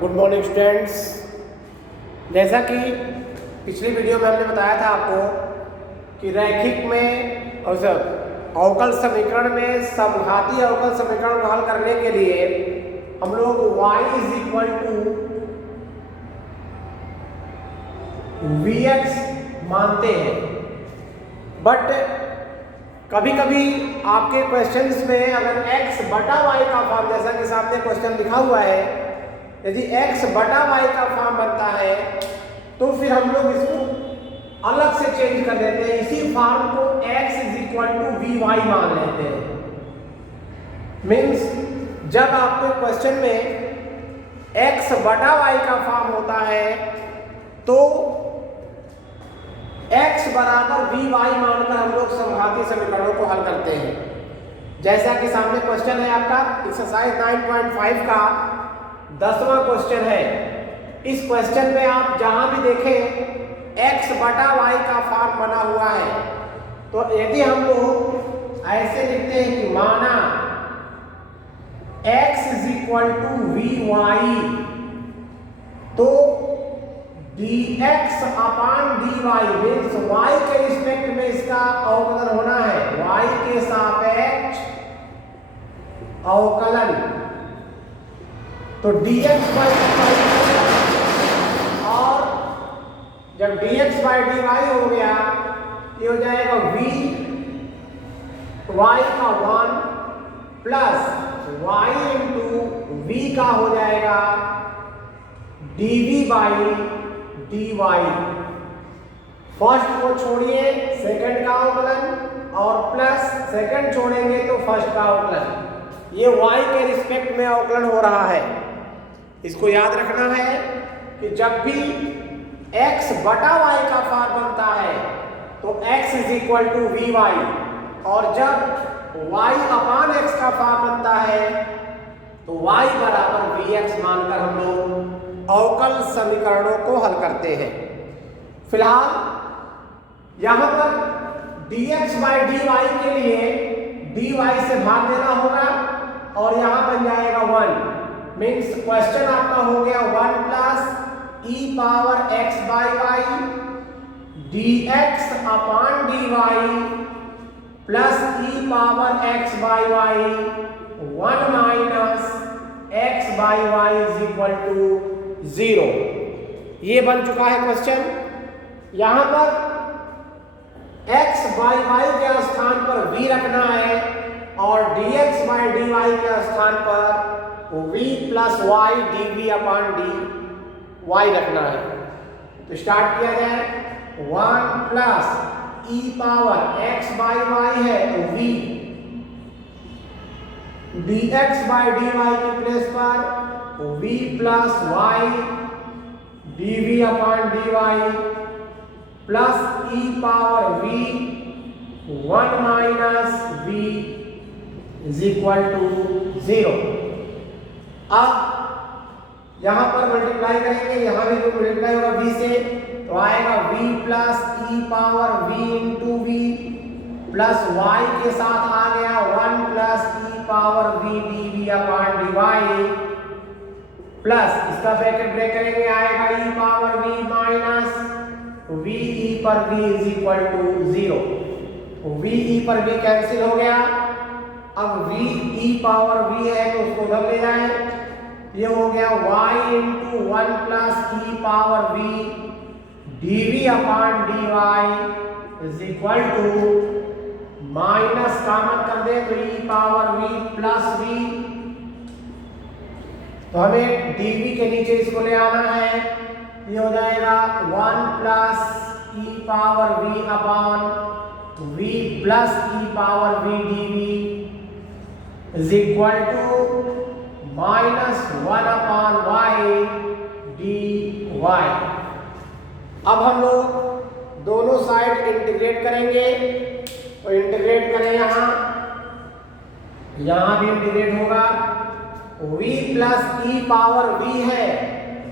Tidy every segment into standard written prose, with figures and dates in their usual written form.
Good morning students. जैसा कि पिछली वीडियो में हमने बताया था आपको कि रैखिक में और अवकल समीकरण में समघाती अवकल समीकरण को हल करने के लिए हम लोग y is equal to vx मानते हैं, बट कभी कभी आपके क्वेश्चंस में अगर x बटा y का फॉर्म, जैसा कि सामने क्वेश्चन लिखा हुआ है, यदि x बटा y का फॉर्म बनता है तो फिर हम लोग इसको अलग से चेंज कर देते हैं। इसी फॉर्म को x is equal to vy मान लेते हैं। मीन्स जब आपके क्वेश्चन में x बटा y का फॉर्म होता है तो x बराबर vy मानकर हम लोग समघाती समीकरणों को हल करते हैं। जैसा कि सामने क्वेश्चन है आपका एक्सरसाइज 9.5 का 10वां क्वेश्चन है। इस क्वेश्चन में आप जहां भी देखें x बटा y का फॉर्म बना हुआ है, तो यदि हम लोग ऐसे लिखते हैं कि माना x is equal to vy, तो dx upon dy means y के रिस्पेक्ट में इसका अवकलन होना है, y के सापेक्ष अवकलन। तो dx by dy, और जब dx by dy हो गया ये हो जाएगा v y का 1 प्लस y इंटू v का हो जाएगा dv by dy। फर्स्ट को छोड़िए सेकंड का अवकलन और प्लस सेकंड छोड़ेंगे तो फर्स्ट का अवकलन। ये y के रिस्पेक्ट में अवकलन हो रहा है। इसको याद रखना है कि जब भी x बटा y का फॉर्म बनता है तो x is equal to vy, और जब y अपान x का फॉर्म बनता है तो y बराबर vx मानकर हम लोग अवकल समीकरणों को हल करते हैं। फिलहाल यहां पर dx by dy के लिए dy से भाग देना होगा और यहां बन जाएगा 1। मीन्स क्वेश्चन आपका हो गया 1 plus e power x by y dx upon dy plus e power x by y 1 minus x by y is equal to 0। ये बन चुका है क्वेश्चन। यहां पर x बाई y के स्थान पर v रखना है और dx बाई dy के स्थान पर v plus y dv upon dy रखना है। तो स्टार्ट किया जाए। 1 plus e power x by y है तो v dx बाई dy की प्लेस पर v plus y dv upon dy plus e power v 1 minus v is equal to 0। अब यहां पर मल्टीप्लाई करेंगे, यहां भी मल्टीप्लाई होगा v से, तो आएगा v plus e power v into v plus y के साथ आ गया 1 plus e power v dv upon dy plus इसका ब्रैकेट ब्रेक करेंगे, आएगा e power v minus v e पर v is equal to 0। v e पर v cancel हो गया। अब v e पावर v है तो उसको उधर ले जाएं। ये हो गया y into 1 plus e power v dv upon dy is equal to minus common कर दे तो e power v plus v, तो हमें dv के नीचे इसको ले आना है। ये हो जाएगा 1 plus e power v upon v plus e power v dv is equal to minus 1 upon y dy। अब हम लोग दोनों साइड इंटीग्रेट करेंगे, तो इंटीग्रेट करें यहां भी इंटीग्रेट होगा। v plus e power v है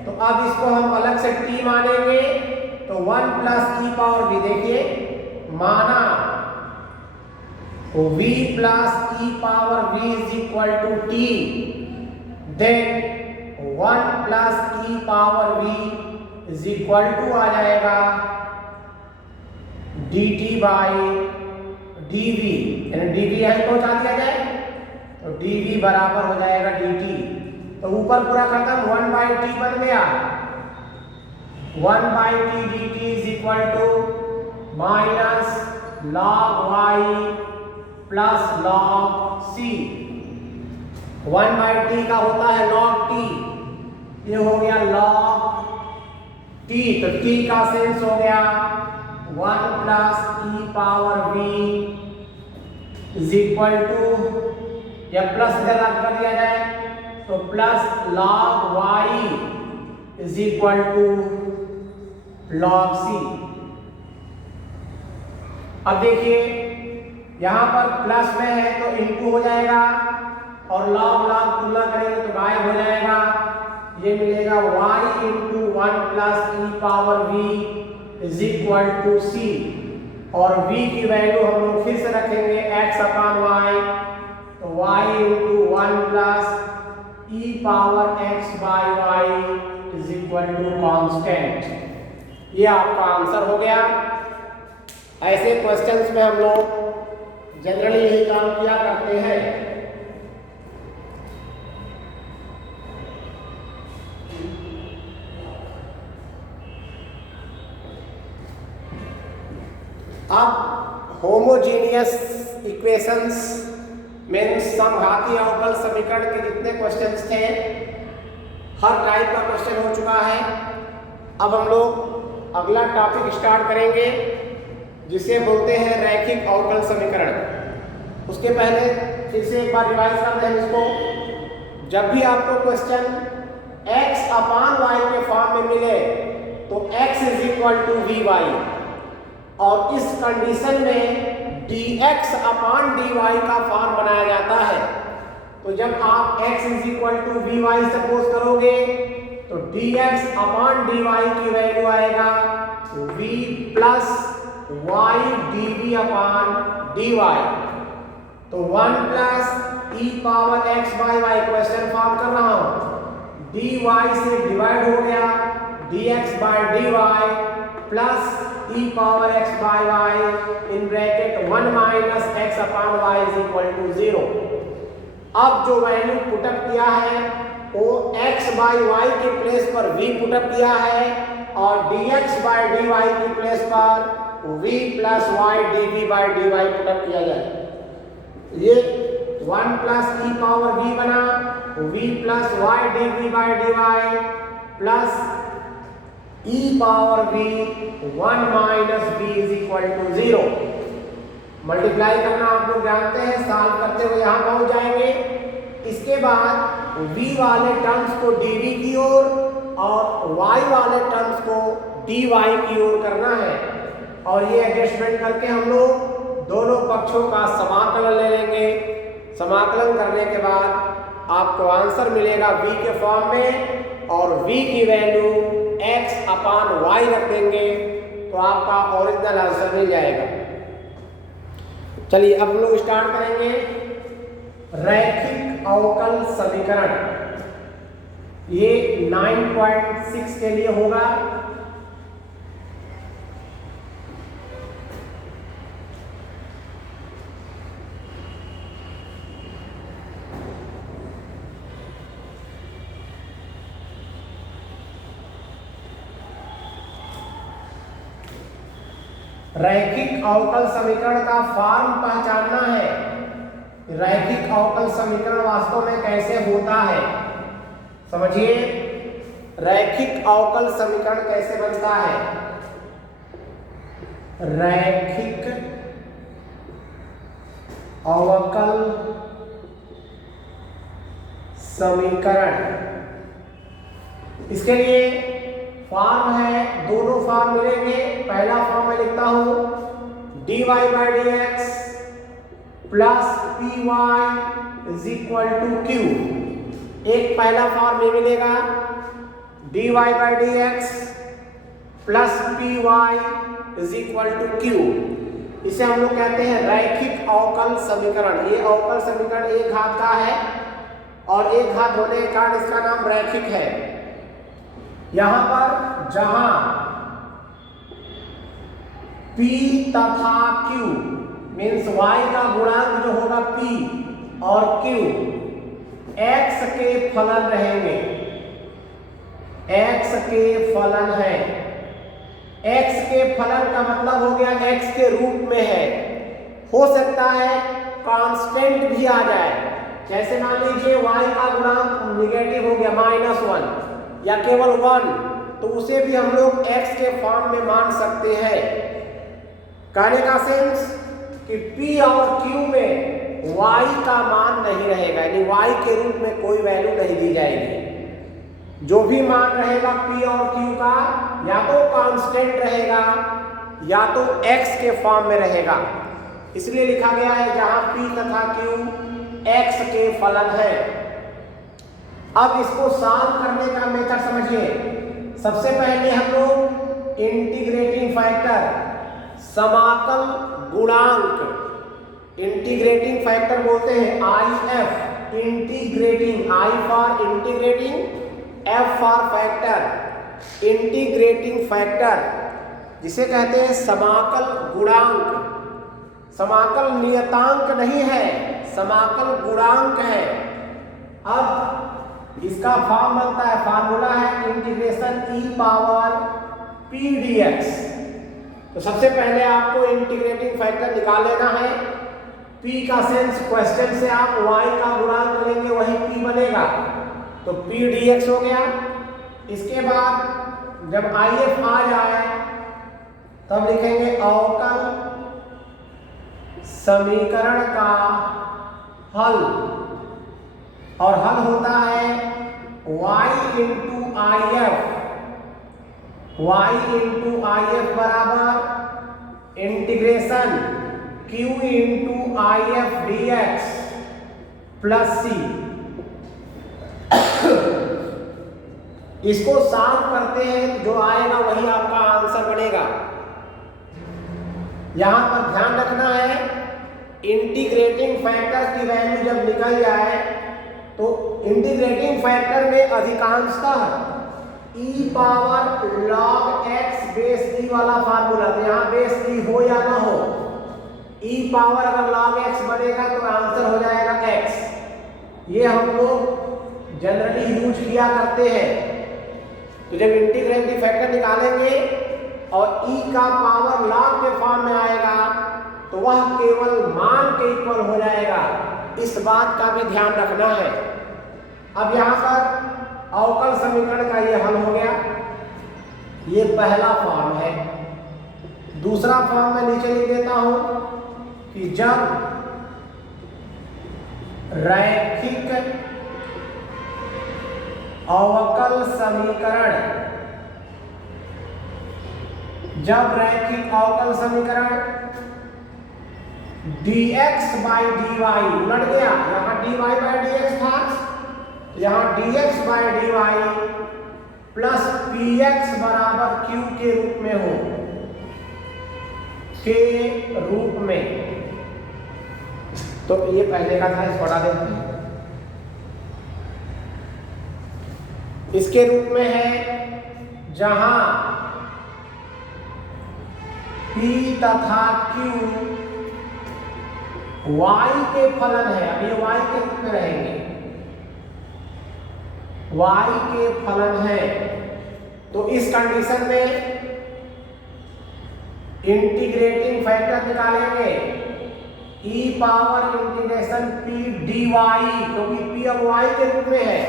तो अब इसको हम अलग से t मानेंगे, तो 1 प्लस e पावर v देखिए माना v plus e power v is equal to t, then 1 plus E power V is equal to आ जाएगा dt बाई dv, यानी dv यहीं पहुंचा दिया जाए तो dv बराबर हो जाएगा dt। तो ऊपर पूरा खत्म, 1 बाई टी बन गया, 1 by T dt is equal to minus log y plus log c। 1 by T का होता है log t, ये हो गया log t, तो t का सेंस हो गया 1 plus E power v is equal to, या प्लस इधर रख कर दिया जाए तो plus log y is equal to log c। अब देखिए यहां पर प्लस में है तो इनटू हो जाएगा और log log तुलना करेंगे तो गायब हो जाएगा, ये मिलेगा y into 1 plus E power v is equal to c, और v की वैल्यू हम लोग फिर से रखेंगे x अपान y, तो y into 1 plus E power x by y is equal to constant. ये आपका आंसर हो गया। ऐसे क्वेश्चंस में हम लोग जनरली यही काम किया करते हैं। अब होमोजीनियस इक्वेशंस मीन्स समघाती अवकल समीकरण के जितने क्वेश्चंस थे हर टाइप का क्वेश्चन हो चुका है। अब हम लोग अगला टॉपिक स्टार्ट करेंगे जिसे बोलते हैं रैखिक अवकल समीकरण। उसके पहले फिर से एक बार रिवाइज करते हैं इसको। जब भी आपको क्वेश्चन x अपान y के फॉर्म में मिले तो x is equal to V Y, और इस कंडीशन में dx अपान dy का फॉर्म बनाया जाता है। तो जब आप x is equal to V Y suppose करोगे तो dx अपान dy की वैल्यू आएगा v plus y dv upon dy। तो 1 plus E power x by Y question form कर रहा हूं, dy से डिवाइड हो गया dx by dy plus E power x by y in bracket 1 minus x upon y is equal to 0। अब जो value put up किया है वो x बाई y के प्लेस पर v पुटअप किया है और dx बाई dy की प्लेस पर v plus y dv by dy put up किया जाए। ये 1 प्लस ई पावर v बना, v plus y dv by dy plus E power v 1 minus v is equal to 0। Multiply करना आप लोग जानते हैं, सॉल्व करते हुए यहाँ पहुँच जाएंगे। इसके बाद v वाले टर्म्स को dv की ओर और y वाले टर्म्स को dy की ओर करना है, और ये एडजस्टमेंट करके हम लोग दोनों पक्षों का समाकलन ले लेंगे। समाकलन करने के बाद आपको आंसर मिलेगा v के फॉर्म में, और v की वैल्यू x अपान y रख देंगे तो आपका ओरिजिनल आंसर मिल जाएगा। चलिए अब हम लोग स्टार्ट करेंगे रैखिक अवकल समीकरण। ये 9.6 के लिए होगा। रैखिक अवकल समीकरण का फॉर्म पहचानना है। रैखिक अवकल समीकरण वास्तव में कैसे होता है समझिए। रैखिक अवकल समीकरण कैसे बनता है? रैखिक अवकल समीकरण, इसके लिए फॉर्म है, दोनों फॉर्म मिलेंगे। पहला फॉर्म मैं लिखता हूं dy by dx plus py is equal to q। एक पहला फॉर्म ये मिलेगा dy by dx plus py is equal to q। इसे हम लोग कहते हैं रैखिक अवकल समीकरण। ये अवकल समीकरण एक घात का है और एक घात होने के कारण इसका नाम रैखिक है। यहां पर जहां P तथा Q मीन्स y का गुणांक जो होगा P और Q x के फलन रहेंगे, x के फलन है। x के फलन का मतलब हो गया x के रूप में है। हो सकता है कांस्टेंट भी आ जाए, जैसे मान लीजिए y का गुणांक निगेटिव हो गया -1 या केवल 1, तो उसे भी हम लोग x के फॉर्म में मान सकते हैं। कहने का सेंस कि P और Q में y का मान नहीं रहेगा, यानी y के रूप में कोई वैल्यू नहीं दी जाएगी। जो भी मान रहेगा P और Q का या तो कांस्टेंट रहेगा या तो x के फॉर्म में रहेगा। इसलिए लिखा गया है जहां P तथा Q x के फलन है। अब इसको सॉल्व करने का मेथड समझिए। सबसे पहले हम लोग इंटीग्रेटिंग फैक्टर, समाकल गुणांक, इंटीग्रेटिंग फैक्टर बोलते हैं IF, integrating, I for integrating, F for factor, integrating factor जिसे कहते हैं समाकल गुणांक। समाकल नियतांक नहीं है, समाकल गुणांक है। अब इसका फॉर्म बनता है, फार्मूला है integration e power p dx। तो सबसे पहले आपको इंटीग्रेटिंग फैक्टर निकाल लेना है। p का सेंस क्वेश्चन से आप y का गुणांक लेंगे वही p बनेगा, तो p dx हो गया। इसके बाद जब IF आ जाए तब लिखेंगे अवकल समीकरण का हल, और हल होता है y इंटू IF बराबर integration q into IF dx plus c। इसको सॉल्व करते हैं, जो आएगा वही आपका आंसर बनेगा। यहां पर ध्यान रखना है, इंटीग्रेटिंग फैक्टर की वैल्यू जब निकल जाए तो इंटीग्रेटिंग फैक्टर में अधिकांशतः e power log x base e वाला फार्मूला, तो यहाँ बेस e हो या ना हो, e पावर अगर log x बनेगा तो आंसर हो जाएगा x। ये हम लोग जनरली यूज किया करते हैं। तो जब इंटीग्रेटिंग फैक्टर निकालेंगे और e का पावर log के फॉर्म में आएगा तो वह केवल मान के इक्वल हो जाएगा। इस बात का भी ध्यान रखना है। अब यहाँ पर अवकल समीकरण का ये हल हो गया, ये पहला फॉर्म है। दूसरा फॉर्म मैं नीचे लिख देता हूं कि जब रैखिक अवकल समीकरण, जब रैखिक अवकल समीकरण dx बाई dy उलट गया, यहाँ dy बाई dx था, यहाँ dx by dy plus px बराबर q के रूप में हो, के रूप में, तो ये पहले का था, इसको हटा देते हैं। इसके रूप में है जहां p तथा q y के फलन है। अब ये y के रूप में रहेंगे, y के फलन है। तो इस कंडीशन में इंटीग्रेटिंग फैक्टर निकालेंगे e power integration p dy, क्योंकि p अब y के रूप में है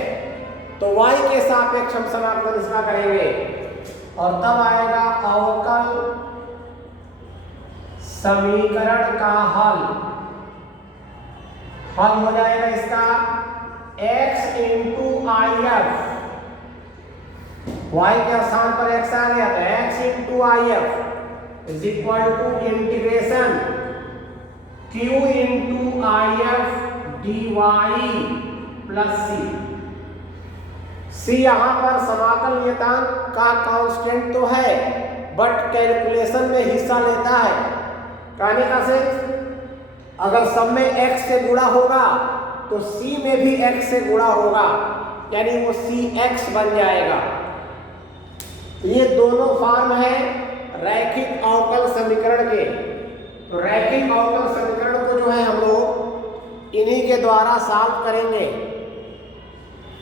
तो y के सापेक्ष हम समाकलन इसका करेंगे और तब आएगा अवकल समीकरण का हल। हल हो जाएगा इसका x इंटू IF, y के स्थान पर x आ गया तो x into IF is equal to integration q into IF dy plus c। यहां पर समाकल नियतांक का कांस्टेंट तो है बट कैलकुलेशन में हिस्सा लेता है। कहने का सेंस, अगर सब में x से गुणा होगा तो c में भी x से गुणा होगा, यानी वो cx बन जाएगा। ये दोनों फॉर्म है रैखिक अवकल समीकरण के। तो रैखिक अवकल समीकरण को जो है हम लोग इन्हीं के द्वारा सॉल्व करेंगे।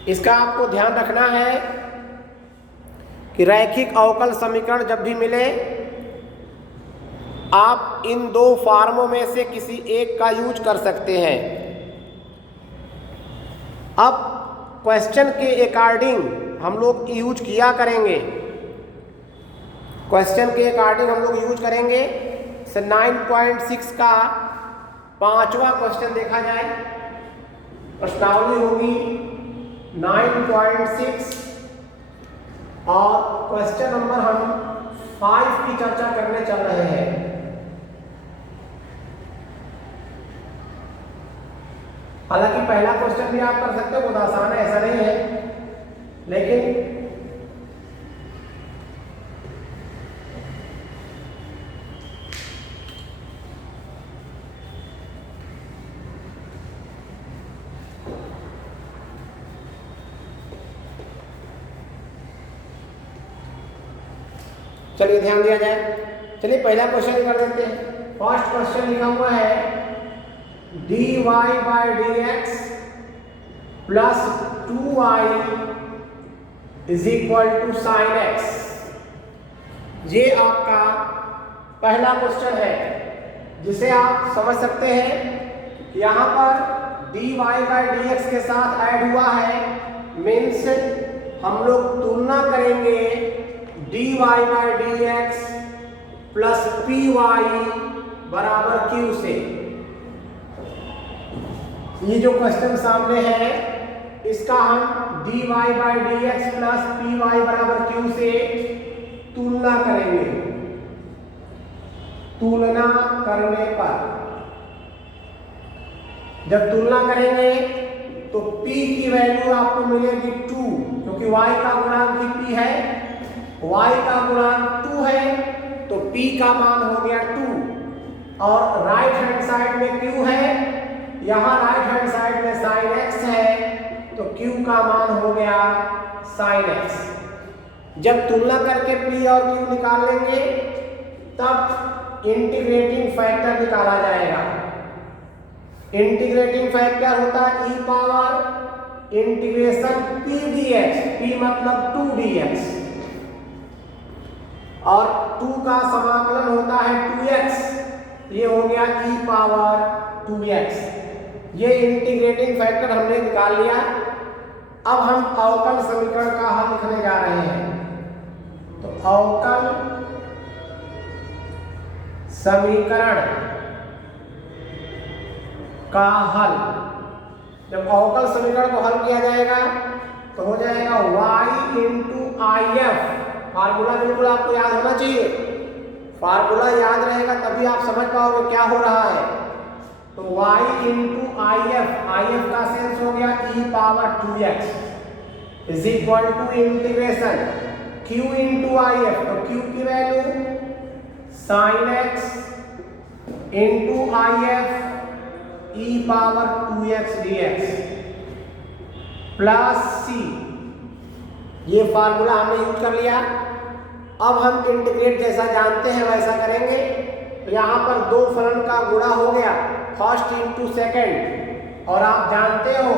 इसका आपको ध्यान रखना है कि रैखिक अवकल समीकरण जब भी मिले आप इन दो फॉर्मों में से किसी एक का यूज कर सकते हैं। अब क्वेश्चन के अकॉर्डिंग हम लोग यूज किया करेंगे, क्वेश्चन के अकॉर्डिंग हम लोग यूज करेंगे। 9.6 का 5वां क्वेश्चन देखा जाए। प्रश्नावली होगी 9.6 और क्वेश्चन नंबर हम 5 की चर्चा करने चल रहे हैं। हालांकि पहला क्वेश्चन भी आप कर सकते हो, बहुत आसान है, ऐसा नहीं है, लेकिन चलिए ध्यान दिया जाए। चलिए पहला क्वेश्चन कर देते हैं। फर्स्ट क्वेश्चन लिखा हुआ है dy by dx plus 2y is equal to sine x। ये आपका पहला क्वेश्चन है जिसे आप समझ सकते हैं। यहाँ पर dy by dx के साथ ऐड हुआ है, मीन्स हम लोग तुलना करेंगे dy by dx plus py बराबर q से। ये जो क्वेश्चन सामने है इसका हम dy by dx plus py बराबर q से तुलना करेंगे। तुलना करने पर जब तुलना करेंगे तो p की वैल्यू आपको मिलेगी 2, क्योंकि y का गुणांक ही p है, y का गुणांक 2 है तो p का मान हो गया 2। और राइट हैंड साइड में q है, यहाँ राइट हैंड साइड में साइन x है तो q का मान हो गया साइन x। जब तुलना करके p और q निकाल लेंगे तब इंटीग्रेटिंग फैक्टर निकाला जाएगा। इंटीग्रेटिंग फैक्टर होता है e power integration p dx, p मतलब 2 dx, और 2 का समाकलन होता है 2x, ये हो गया e पावर 2x। ये इंटीग्रेटिंग फैक्टर हमने निकाल लिया। अब हम अवकल समीकरण का हल लिखने जा रहे हैं। तो अवकल समीकरण का हल, जब अवकल समीकरण को हल किया जाएगा तो हो जाएगा y इंटू IF। फार्मूला बिल्कुल आपको याद होना चाहिए, फार्मूला याद रहेगा तभी आप समझ पाओगे क्या हो रहा है। तो y इंटू IF, IF का सेंस हो गया e power 2x is equal to integration q into IF, तो q की value sine x into IF e power 2x dx plus c। ये फार्मूला हमने यूज कर लिया। अब हम इंटीग्रेट जैसा जानते हैं वैसा करेंगे। तो यहाँ पर दो फलन का गुणा हो गया, फर्स्ट इंटू सेकेंड, और आप जानते हो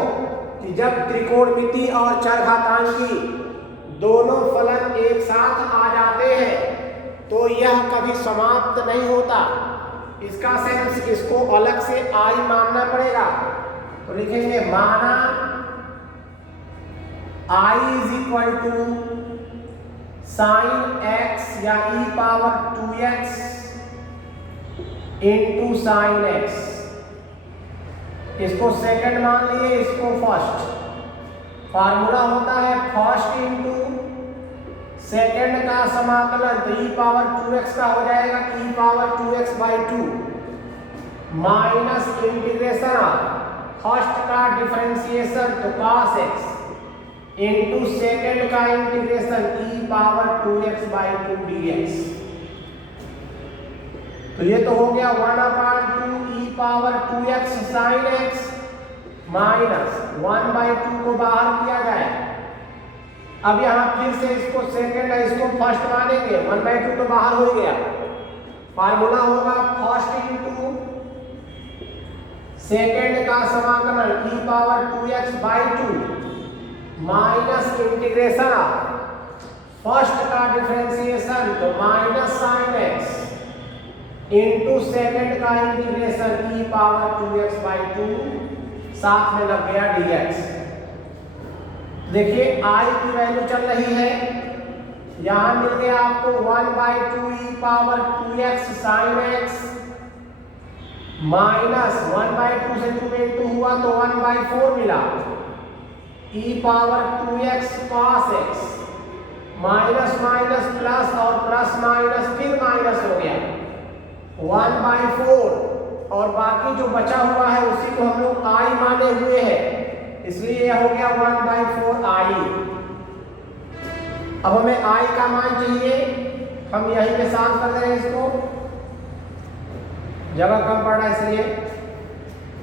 कि जब त्रिकोणमिति और चरघातांकी दोनों फलन एक साथ आ जाते हैं तो यह कभी समाप्त नहीं होता। इसका सेंस इसको अलग से i मानना पड़ेगा। तो लिखेंगे माना i is equal to sine x या e power 2x into sine x। इसको सेकंड मान लिए, इसको फर्स्ट। फार्मूला होता है फर्स्ट इंटू सेकंड का समाकलन, तो e पावर 2x का हो जाएगा e power 2x by 2 minus integration of first का डिफरेंशिएशन तो cos x इंटू सेकेंड का integration e power 2x by 2 dx। तो ये तो हो गया 1/2 e power 2x sine x minus 1/2 को बाहर किया जाए। अब यहाँ फिर से इसको सेकेंड है, इसको फर्स्ट मानेंगे। 1/2 तो बाहर हो गया। फार्मूला होगा फर्स्ट इंटू सेकेंड का समाकलन e⁻²x/2 माइनस इंटीग्रेशन फर्स्ट का डिफरेंशिएशन तो minus sine x into second का इंटीग्रेशन e⁻²x/2 साथ में लग गया dx। देखिए i की वैल्यू चल रही है, यहां मिल गया आपको 1/2 e⁻²x sin x माइनस 1/2 से 2 में 2 हुआ तो 1/4 मिला e⁻²x cos x minus minus plus और प्लस माइनस फिर माइनस हो गया 1/4 और बाकी जो बचा हुआ है उसी को हम लोग i माने हुए हैं, इसलिए यह हो गया 1/4 i। अब हमें i का मान चाहिए, हम यहीं पे साफ कर दे रहे हैं, इसको जगह कम पड़ रहा है इसलिए।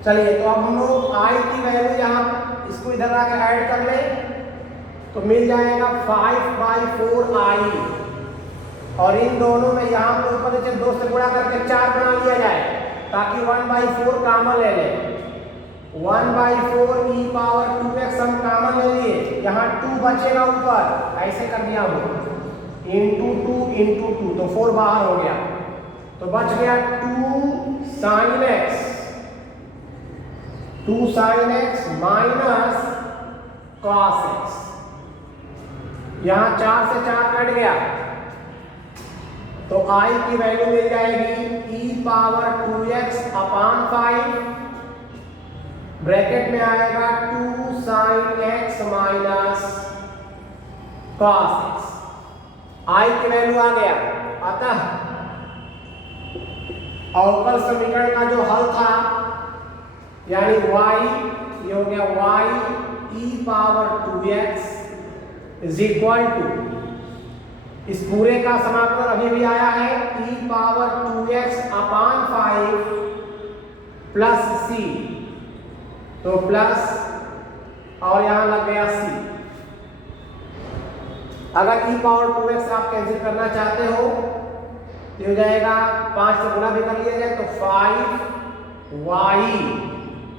चलिए तो अब हम लोग i की वैल्यू यहाँ इसको इधर आके ऐड कर ले तो मिल जाएगा 5/4i और इन दोनों में यहाँ पर ऊपर नीचे 2 से गुणा करके 4 बना लिया जाए ताकि 1/4 कॉमन ले लें। 1/4 e⁻²x हम कॉमन ले लिए, यहाँ 2 बचेगा ऊपर, ऐसे कर दिया हूँ इंटू 2 तो 4 बाहर हो गया तो बच गया 2 sin x minus cos x। यहाँ 4 से 4 कट गया तो i की वैल्यू मिल जाएगी e⁻²x/5 ब्रैकेट में आएगा 2 sin x minus cos x। i की वैल्यू आ गया। अतः अवकल समीकरण का जो हल था यानी y, ये हो गया y e⁻²x is equal to, इस पूरे का समाकलन अभी भी आया है e⁻²x/5 प्लस c तो प्लस और यहां लग गया c। अगर e⁻²x आप कैंसिल करना चाहते हो तो हो जाएगा 5 से गुणा भी कर लिया जाए तो 5y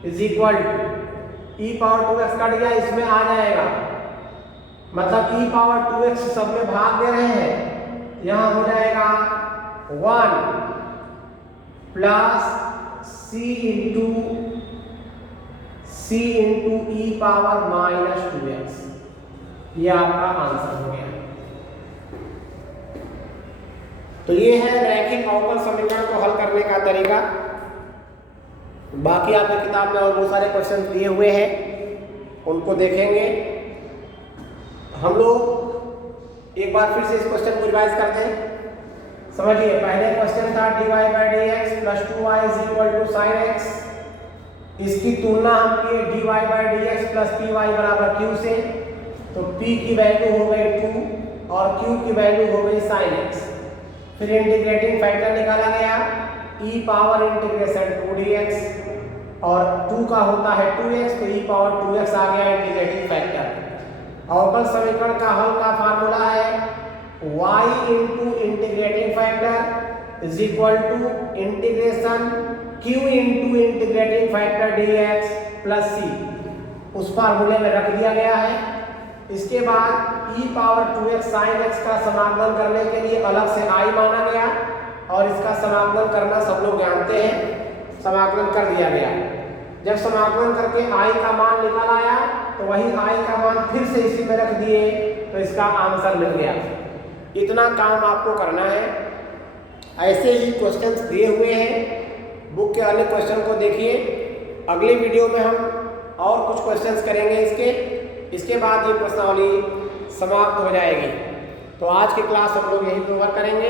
is equal to e⁻²x cut गया, इसमें आ जाएगा मतलब e⁻²x सब में भाग दे रहे हैं, यहां हो जाएगा 1 प्लस c इंटू e⁻²x, ये आपका आंसर हो गया। तो ये है रैखिक अवकल समीकरण को हल करने का तरीका। बाकी आपकी किताब में और बहुत सारे क्वेश्चन दिए हुए हैं, उनको देखेंगे हम लोग। एक बार फिर से इस क्वेश्चन को रिवाइज करते हैं। समझिए, पहले क्वेश्चन था dy/dx + 2y = sin x। इसकी तुलना हम किए dy/dx + py = q से, तो p की वैल्यू हो गई 2 और q की वैल्यू हो गई sin x। फिर इंटीग्रेटिंग फैक्टर निकाला गया e⁻²2dx और 2 का होता है 2x तो e⁻2x आ गया इंटीग्रेटिंग फैक्टर। अवकल समीकरण का हल का फार्मूला है y into integrating factor is equal to integration q into integrating factor dx plus c, उस फार्मूले में रख दिया गया है। इसके बाद e⁻2x sin x का समाकलन करने के लिए अलग से i माना गया और इसका समाकलन करना सब लोग जानते हैं, समाकलन कर दिया गया। जब समाकलन करके i का मान निकल आया तो वही i का मान फिर से इसी में रख दिए तो इसका आंसर मिल गया। इतना काम आपको करना है। ऐसे ही क्वेश्चंस दिए हुए हैं, बुक के अन्य क्वेश्चन को देखिए। अगले वीडियो में हम और कुछ क्वेश्चंस करेंगे इसके बाद ये प्रश्नावली समाप्त हो जाएगी। तो आज की क्लास हम लोग यही कवर करेंगे।